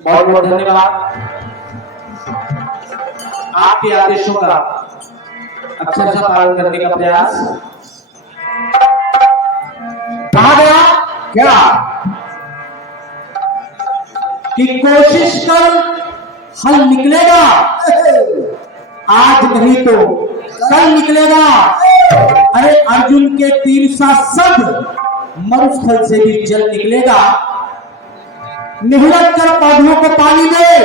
बहुत बहुत धन्यवाद। आपके आदेशों का अक्षरशः पालन करने का प्रयास। कहा गया क्या कि कोशिश कर हल निकलेगा, आज नहीं तो कल निकलेगा। अरे अर्जुन के तीर सा सब मरुस्थल से भी जल निकलेगा। निहुरत कर पौधों को पानी दे,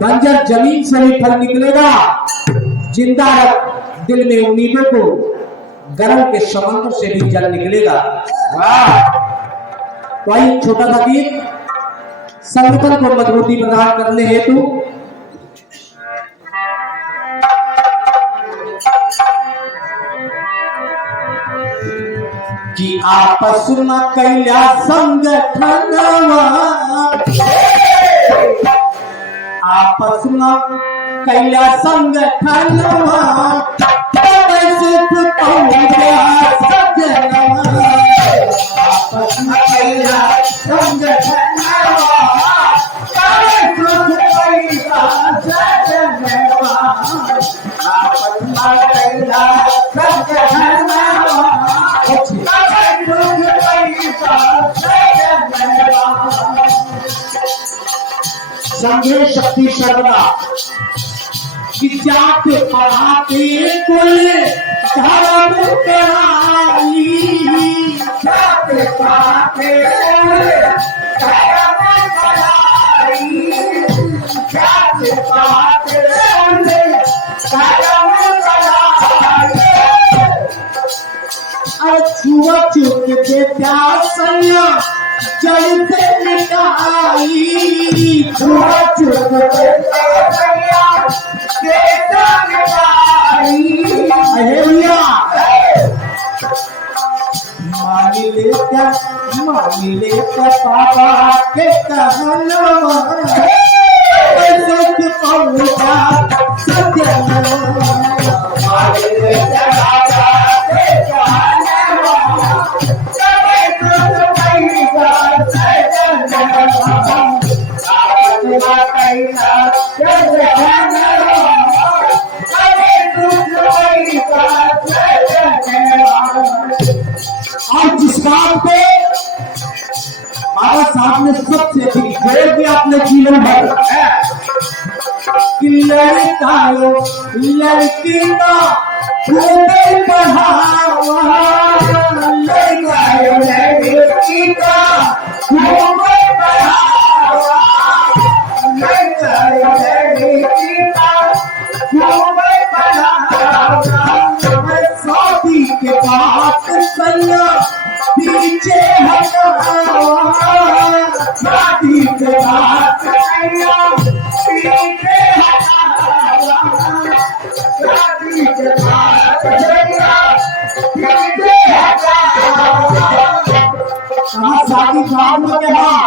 बंजर जमीन से भी फल निकलेगा। जिंदा रख दिल में उम्मीदों को, गरम के समंदर से भी जल निकलेगा। वाह! तो एक छोटा सा गीत संगठन को मजबूती प्रदान करने हेतु कि आपस में कैला संगठनवा, आपस में कैला संगठनवा, सुख पहुंचा सजनवा। आपस में कैला संगठनवा, सुख पहुंचा सजनवा। आपस में कैला संगठनवा, संघे शक्ति सर्वदा विद्यार्थ पढ़ाते कुल धर्म कराई। जात पढ़ाते धर्म कराई, जात पढ़ाते धर्म कराई। छुआ चुक के प्यासैया जल से मिटाई। छुआ चुक के प्यासैया जल से मिटाई। अहेलिया मान ले क्या पापा के कहनवा, सुख पहुंचा सजनवा। मान ले क्या और जिस बात पे बाबा साहब ने सबसे अधिक जोर दिया अपने जीवन भर कि लड़काओ लड़की का खूब पढ़ावा। लड़काओ लड़की का खूब पढ़ावा। लड़काओ लड़की का खूब पढ़ावा। शादी के बाद सैया पीछे हटावा। शादी के बाद सैया पीछे हटावा। शादी के बाद सैया पीछे हटावा। कहाँ शादी बाद में कहा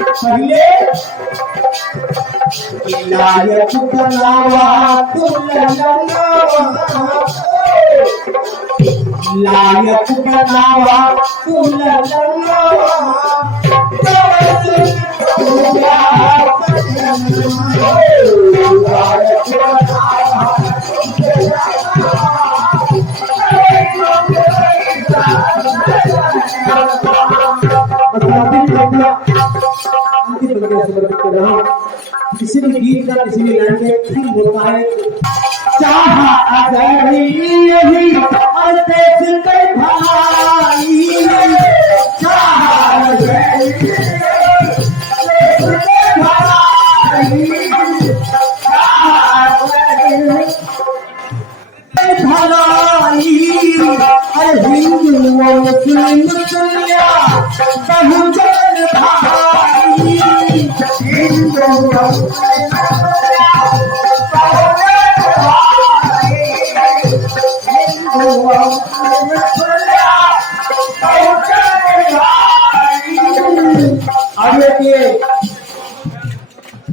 पहले लायक बनावा दुल्हनवा। लायक बनावा दुल्हनवा। किसी भी गीत का किसी भी लाइन में ठीक होता है। चाहा अगर यही देश के भाई, चाहा अगर देश के भाई, चाहा भलाई। अरे हिंदू मुस्लिम दुनिया बहुजन भाई। हिंदू मुस्लिम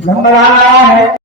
नंबर आ रहा है।